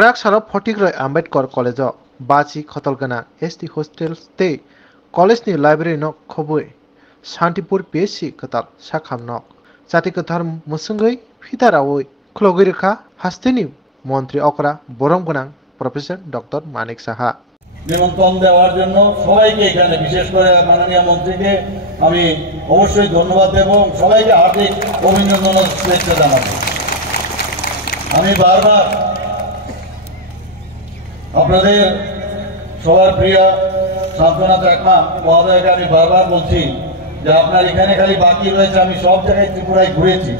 क्राक साराव फटिग्रय Ambedkar college बाजी खतलगना ST hostel ते college नि लाइब्रेरी न खबुई शान्तिपुर पीएचसी कताल साखाम न जाति कथार मुसुंगै फितारावै खुलगिरखा हास्तेनि मंत्री अकरा बरम गनां प्रफेसर डॉक्टर मानिक साहा নিমন্ত্রণ দেওয়ার জন্য সবাইকে এখানে বিশেষ করে মাননীয় মন্ত্রীকে আমি অবশ্যই ধন্যবাদ দেব এবং সবাইকে হার্দিক অভিনন্দন ও শুভেচ্ছা জানাবো। আমি বারবার আপনাদের সবার প্রিয় সান্ত্বনা চাকমা মহোদয়কে আমি বারবার বলছি যে আপনার এখানে খালি বাকি রয়েছে। আমি সব জায়গায় ত্রিপুরায় ঘুরেছি,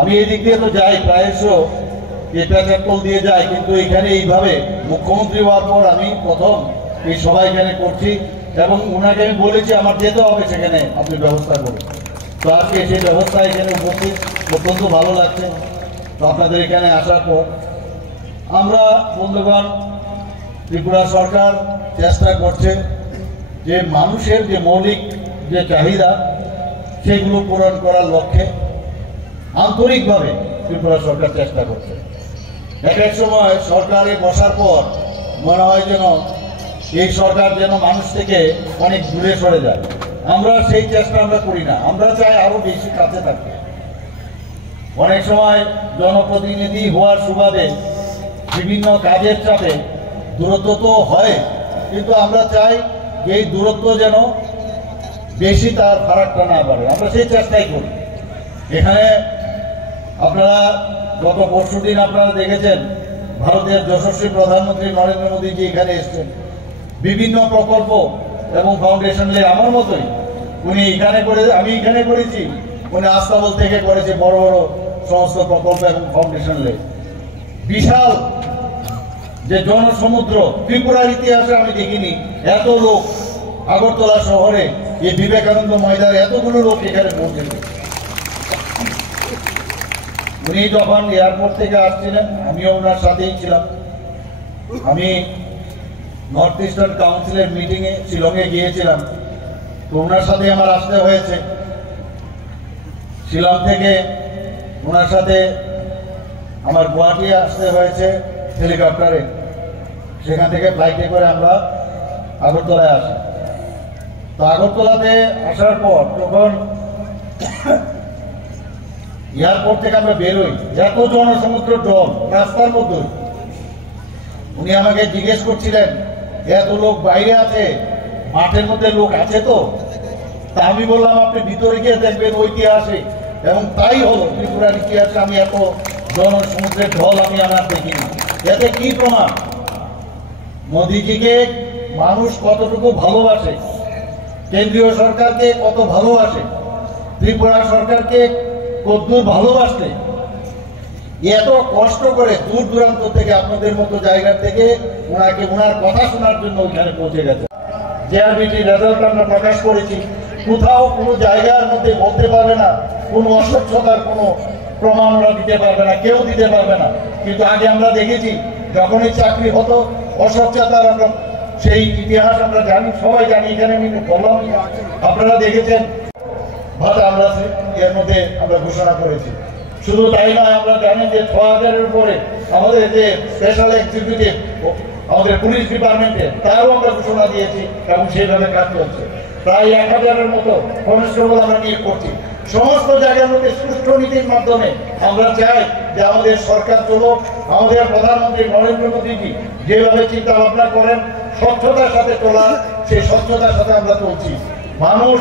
আমি এই দিক দিয়ে তো যাই প্রায়শ পেঁচাকল দিয়ে যায়, কিন্তু এখানে এইভাবে মুখ্যমন্ত্রী হওয়ার পর আমি প্রথম এই সবাই এখানে করছি এবং ওনাকে আমি বলেছি আমার যেতে হবে সেখানে আপনি ব্যবস্থা করুন। তো আজকে সেই ব্যবস্থা এখানে উপস্থিত অত্যন্ত ভালো লাগছে। তো আপনাদের এখানে আসার পর আমরা বন্ধুগণ ত্রিপুরা সরকার চেষ্টা করছে যে মানুষের যে মৌলিক যে চাহিদা সেগুলো পূরণ করার লক্ষ্যে আন্তরিকভাবে ত্রিপুরা সরকার চেষ্টা করছে। এক এক সময় সরকারে বসার পর মনে হয় যেন এই সরকার যেন মানুষ থেকে অনেক দূরে সরে যায়। আমরা সেই চেষ্টা আমরা করি না, আমরা চাই আরো বেশি কাছে থাকতে। অনেক সময় জনপ্রতিনিধি হওয়ার সুবাদে বিভিন্ন কাজের চাপে দূরত্ব তো হয়, কিন্তু আমরা চাই যে এই দূরত্ব যেন বেশি তার ফারাকটা না বাড়ে, আমরা সেই চেষ্টাই করি। এখানে আপনারা গত পরশুদিন আপনারা দেখেছেন ভারতের যশস্বী প্রধানমন্ত্রী নরেন্দ্র মোদীজি এখানে এসেছেন, বিভিন্ন প্রকল্প এবং ফাউন্ডেশন আমার মতোই উনি এখানে করে, আমি এখানে করেছি, উনি আস্তাবল থেকে করেছে বড় বড় সমস্ত প্রকল্প এবং ফাউন্ডেশন বিশাল যে জনসমুদ্র ত্রিপুরার ইতিহাসে আমি দেখিনি এত লোক। আগরতলা শহরে এই বিবেকানন্দ ময়দানে এতগুলো লোক এখানে পৌঁছেছে। উনি যখন এয়ারপোর্ট থেকে আসছিলেন আমিও ওনার সাথেই ছিলাম। আমি নর্থ ইস্টার্ন কাউন্সিলের মিটিংয়ে শিলংয়ে গিয়েছিলাম, তো ওনার সাথে আমার আসতে হয়েছে। শিলং থেকে ওনার সাথে আমার গুয়াহাটি আসতে হয়েছে হেলিকপ্টারে, সেখান থেকে ফ্লাইটে করে আমরা আগরতলায় আসি। তো আগরতলাতে আসার পর যখন এয়ারপোর্ট থেকে আমরা বেরোই, এত জনসমুদ্র জল রাস্তার মধ্যে, উনি আমাকে জিজ্ঞেস করছিলেন এত লোক বাইরে আছে, মাঠের মধ্যে লোক আছে তো? তা আমি বললাম আপনি ভিতরে গিয়ে দেখবেন ঐতিহাসিক, এবং তাই হলো ত্রিপুরার ইতিহাসে আমি এত জনসমুদ্রের ঢল আমি আমার দেখিনি। এতে কি প্রমাণ? মোদিজিকে মানুষ কতটুকু ভালোবাসে, কেন্দ্রীয় সরকারকে কত ভালোবাসে, ত্রিপুরা সরকারকে কতদূর ভালোবাসে, এত কষ্ট করে দূর দূরান্ত থেকে আপনাদের মতো জায়গা থেকে ওনাকে ওনার কথা শোনার জন্য ওইখানে পৌঁছে গেছে। জেআরবিটি রেজাল্ট আমরা প্রকাশ করেছি, কোথাও কোনো জায়গার মধ্যে বলতে পারবে না, কোনো অস্বচ্ছতার কোনো প্রমাণ ওরা দিতে পারবে না, কেউ দিতে পারবে না। কিন্তু আগে আমরা দেখেছি যখনই চাকরি হতো অস্বচ্ছতার আমরা সেই ইতিহাস আমরা জানি, সবাই জানি, এখানে আমি বললাম আপনারা দেখেছেন ভাতা আমরা এর মধ্যে আমরা ঘোষণা করেছি। শুধু তাই নয়, আমরা জানি যে ৬,০০০-এর উপরে আমাদের যে স্পেশাল এক্সিকিউটিভ আমাদের পুলিশ ডিপার্টমেন্টের তারও আমরা ঘোষণা দিয়েছি এবং সেইভাবে কাজ চলছে। প্রায় ১,০০০-এর মতো কনস্টেবল আমরা নিয়োগ করছি। সমস্ত জায়গার মধ্যে সুষ্ঠু নীতির মাধ্যমে আমরা চাই যে আমাদের সরকার চলুক, আমাদের প্রধানমন্ত্রী নরেন্দ্র মোদীজি যেভাবে চিন্তা ভাবনা করেন স্বচ্ছতার সাথে চলা, সেই স্বচ্ছতার সাথে আমরা চলছি। মানুষ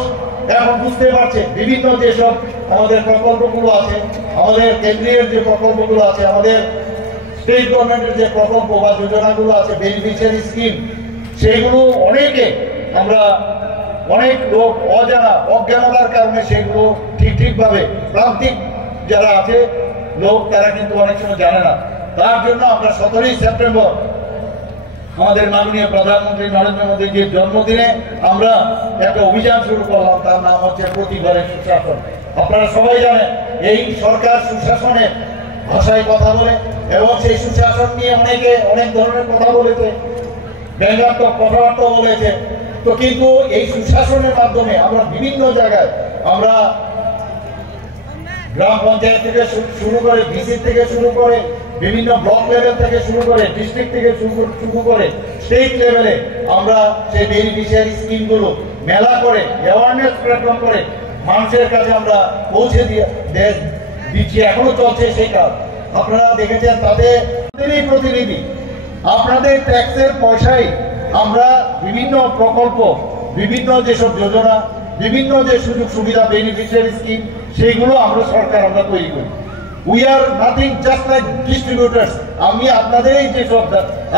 এখন বুঝতে পারছে বিভিন্ন যেসব আমাদের প্রকল্পগুলো আছে, আমাদের কেন্দ্রীয় যে প্রকল্পগুলো আছে, আমাদের স্টেট গভর্নমেন্টের যে প্রকল্প বা যোজনাগুলো আছে, বেনিফিশিয়ারি স্কিম, সেইগুলো অনেকে আমরা অনেক লোক অজানা অজ্ঞানতার কারণে সেগুলো ঠিকভাবে প্রান্তিক যারা আছে লোক তারা কিন্তু অনেক সময় জানে না। তার জন্য আমরা ১৭ই সেপ্টেম্বর আমাদের মাননীয় প্রধানমন্ত্রী নরেন্দ্র মোদীজির জন্মদিনে আমরা একটা অভিযান শুরু করলাম, তার নাম হচ্ছে প্রতি ঘরে সুশাসন। আপনারা সবাই জানেন এই সরকার সুশাসনের ভাষায় কথা বলে এবং সেই সুশাসন নিয়ে অনেকে অনেক ধরনের কথা বলেছে, ব্যঙ্গাত্মক কথাবার্তা বলেছে। তো কিন্তু এই সুশাসনের মাধ্যমে আমরা বিভিন্ন জায়গায় আমরা গ্রাম পঞ্চায়েত থেকে শুরু করে ডিসি থেকে শুরু করে বিভিন্ন ব্লক লেভেল থেকে শুরু করে ডিস্ট্রিক্ট থেকে শুরু করে স্টেট লেভেলে আমরা সেই বেনিফিশিয়ারি স্কিমগুলো মেলা করে অ্যাওয়ারনেস প্রোগ্রাম করে মানুষের কাছে আমরা পৌঁছে দিচ্ছি। এখনো চলছে সেই কাজ। আপনারা দেখেছেন তাদের প্রতিনিধি আপনাদের ট্যাক্সের পয়সায় আমরা বিভিন্ন প্রকল্প, বিভিন্ন যেসব যোজনা, বিভিন্ন যে সুযোগ সুবিধা বেনিফিশিয়ারি স্কিম সেইগুলো আমরা সরকার আমরা তৈরি করি। We are nothing just like distributors. আমি আপনাদেরই যেসব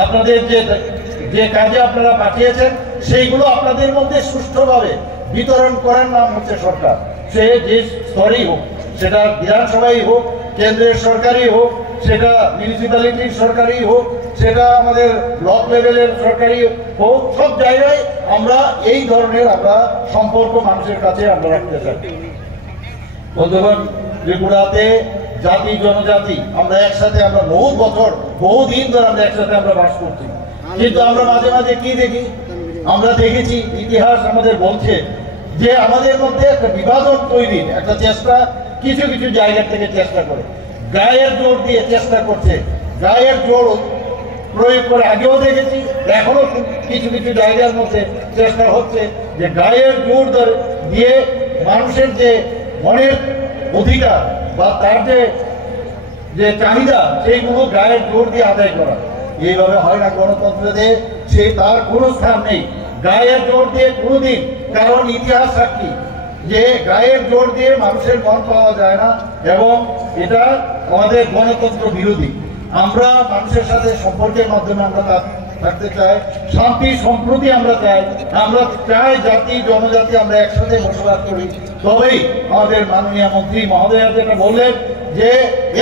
আপনাদের যে কাজে আপনারা পাঠিয়েছেন সেইগুলো আপনাদের মধ্যে সুষ্ঠুভাবে বিতরণ করার নাম হচ্ছে সরকার। সে যে স্তরেই হোক, সেটা বিধানসভাই হোক, কেন্দ্রের সরকারই হোক, সেটা মিউনিসিপ্যালিটির সরকারই হোক, সেটা আমাদের ব্লক লেভেলের সরকারি হোক, সব জায়গায় আমরা এই ধরনের আমরা সম্পর্ক মানুষের কাছে আমরা রাখতে চাই। বন্ধুগণ, ত্রিপুরাতে জাতি জনজাতি আমরা একসাথে আমরা বহু বছর বহুদিন ধরে আমরা একসাথে আমরা বাস করছি, কিন্তু আমরা মাঝে মাঝে কি দেখি, আমরা দেখেছি ইতিহাস আমাদের বলছে যে আমাদের মধ্যে একটা বিভাজন তৈরির একটা চেষ্টা কিছু কিছু জায়গা থেকে চেষ্টা করে, গায়ের জোর দিয়ে চেষ্টা করছে, গায়ের জোর প্রয়োগ করে আগেও দেখেছি, এখনো কিছু কিছু জায়গার মধ্যে চেষ্টা হচ্ছে যে গায়ের জোর দিয়ে মানুষের যে মনের অধিকার বা তার যে চাহিদা সেইগুলো গায়ের জোর দিয়ে আদায় করা। এইভাবে হয় না গণতন্ত্রে, সে তার কোনো স্থান নেই গায়ের জোর দিয়ে কোনোদিন। কারণ ইতিহাস সাক্ষী যে গায়ের জোর দিয়ে মানুষের মন পাওয়া যায় না, এবং এটা আমাদের গণতন্ত্র বিরোধী। আমরা মানুষের সাথে সম্পর্কের মাধ্যমে আমরা থাকতে চাই, শান্তি সম্প্রতি আমরা চাই, আমরা চাই জাতি জনজাতি আমরা একসাথে বসবাস করি। তবেই আমাদের মাননীয় মন্ত্রী মহোদয়া যেটা বললেন যে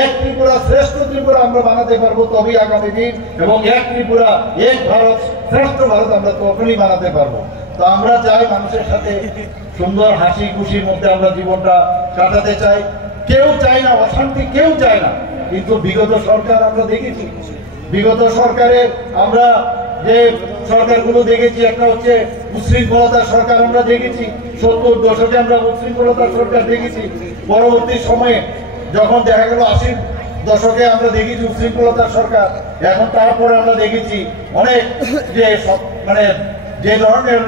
এক ত্রিপুরা শ্রেষ্ঠ ত্রিপুরা আমরা বানাতে পারবো, তবেই আগামী দিন, এবং এক ত্রিপুরা এক ভারত শ্রেষ্ঠ ভারত আমরা তখনই বানাতে পারবো। তো আমরা চাই মানুষের সাথে সুন্দর হাসি খুশির মধ্যে আমরা জীবনটা কাটাতে চাই। কেউ চাই না অশান্তি, কেউ চায় না, কিন্তু বিগত সরকার আমরা দেখেছি, বিগত সরকারের আমরা যে সরকারগুলো দেখেছি, একটা হচ্ছে উচ্ছৃঙ্খলতার সরকার আমরা দেখেছি, 70 দশকে আমরা উচ্ছৃঙ্খলতার সরকার দেখেছি। পরবর্তী সময়ে যখন দেখা গেল 80 দশকে আমরা দেখেছি উচ্ছৃঙ্খলতার সরকার, এখন তারপরে আমরা দেখেছি অনেক যে মানে যে ধরনের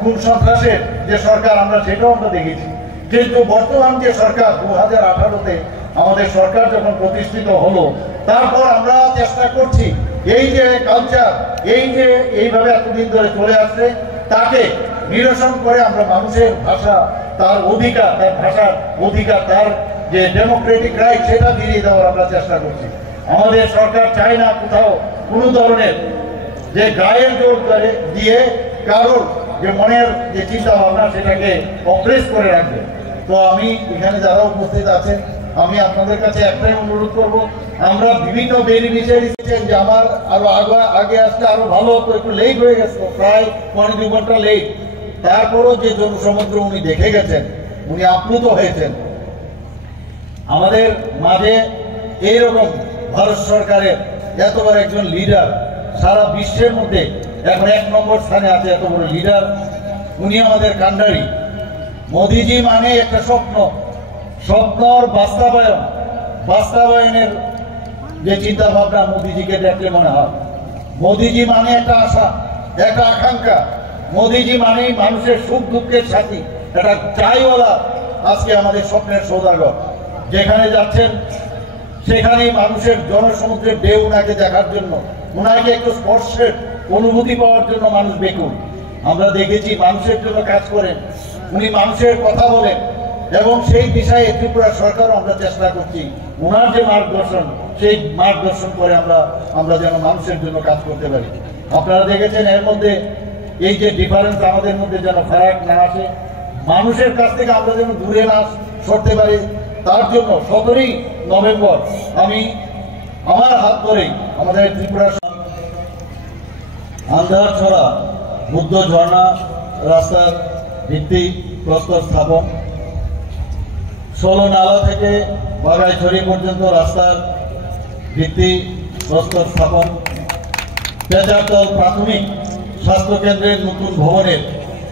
খুন সন্ত্রাসের যে সরকার আমরা সেটাও আমরা দেখেছি। কিন্তু বর্তমান যে সরকার 2018-তে আমাদের সরকার যখন প্রতিষ্ঠিত হলো, তারপর আমরা চেষ্টা করছি এই যে কালচার, এই যে এইভাবে এতদিন ধরে চলে আসছে তাকে নিরসন করে আমরা মানুষের ভাষা, তার অধিকার, তার ভাষার অধিকার, তার যে ডেমোক্রেটিক রাইট সেটা ফিরিয়ে দেওয়ার আমরা চেষ্টা করছি। আমাদের সরকার চায় না কোথাও কোনো ধরনের যে গায়ের জোর করে দিয়ে কারোর যে মনের যে চিন্তা ভাবনা সেটাকে অপ্রেস করে রাখবে। তো আমি এখানে যারা উপস্থিত আছেন, আমি আপনাদের কাছে একটাই অনুরোধ করব, আমরা বিভিন্ন বেনিফিশিয়ারি যে আমার আরো আগে আসলে আরো ভালো হতো, একটু লেট হয়ে গেছে, প্রায় 1.5 ঘন্টা লেট। তারপরও যে জনসমুদ্র উনি দেখে গেছেন, উনি আপ্লুত হয়েছেন। আমাদের মাঝে এইরকম ভারত সরকারের এত বড় একজন লিডার, সারা বিশ্বের মধ্যে এখন 1 নম্বর স্থানে আছে, এত বড় লিডার, উনি আমাদের কান্ডারি। মোদিজি মানে একটা স্বপ্ন, স্বপ্নর বাস্তবায়নের যে চিন্তা ভাবনা মোদিজিকে দেখলে মনে হয়। মোদিজি মানে একটা আশা, একটা আকাঙ্ক্ষা। মোদিজি মানেই মানুষের সুখ দুঃখের সাথী, একটা চাইওয়ালা আজকে আমাদের স্বপ্নের সৌদাগর। যেখানে যাচ্ছেন সেখানেই মানুষের জনসমুদ্রের ঢেউ উনাকে দেখার জন্য, উনাকে একটু স্পর্শের অনুভূতি পাওয়ার জন্য মানুষ বেকুল। আমরা দেখেছি মানুষের জন্য কাজ করেন, উনি মানুষের কথা বলেন, এবং সেই বিষয়ে ত্রিপুরা সরকারও আমরা চেষ্টা করছি ওনার যে মার্গদর্শন, সেই মার্গদর্শন করে আমরা যেন মানুষের জন্য কাজ করতে পারি। আপনারা দেখেছেন এর মধ্যে এই যে ডিফারেন্স আমাদের মধ্যে যেন ফারাক না আসে, মানুষের কাছ থেকে আমরা যেন দূরে না সরতে পারি, তার জন্য 17 নভেম্বর আমি আমার হাত ধরেই আমাদের ত্রিপুরা আন্ধারছড়া বুদ্ধ ঝর্ণা রাস্তার ভিত্তি প্রস্তর স্থাপন, 16 নালা থেকে বাগাইছড়ি পর্যন্ত রাস্তার ভিত্তি প্রস্তর স্থাপন, পেঁচারতল প্রাথমিক স্বাস্থ্য কেন্দ্রের নতুন ভবনের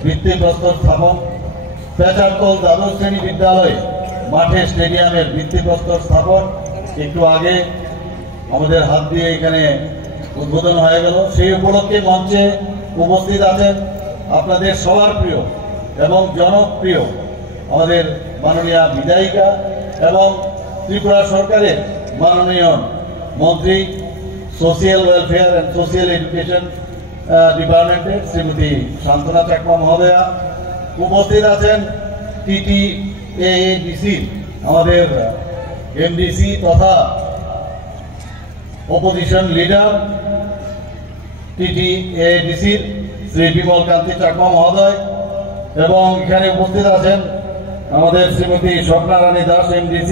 ভিত্তি প্রস্তর স্থাপন, পেঁচারতল দ্বাদশ শ্রেণী বিদ্যালয় মাঠে স্টেডিয়ামের ভিত্তি প্রস্তর স্থাপন, একটু আগে আমাদের হাত দিয়ে এখানে উদ্বোধন হয়ে গেল। সেই উপলক্ষে মঞ্চে উপস্থিত আছেন আপনাদের সবার প্রিয় এবং জনপ্রিয় আমাদের মাননীয় বিধায়িকা এবং ত্রিপুরা সরকারের মাননীয় মন্ত্রী social welfare and social education ডিপার্টমেন্টের শ্রীমতী শান্তনা চাকমা মহোদয়া। উপস্থিত আছেন TTAADC আমাদের MDC তথা opposition leader TTAADC Shri Bimal Kanti Chakma মহোদয়, এবং এখানে উপস্থিত আছেন আমাদের শ্রীমতী স্বপ্না রানী দাস MDC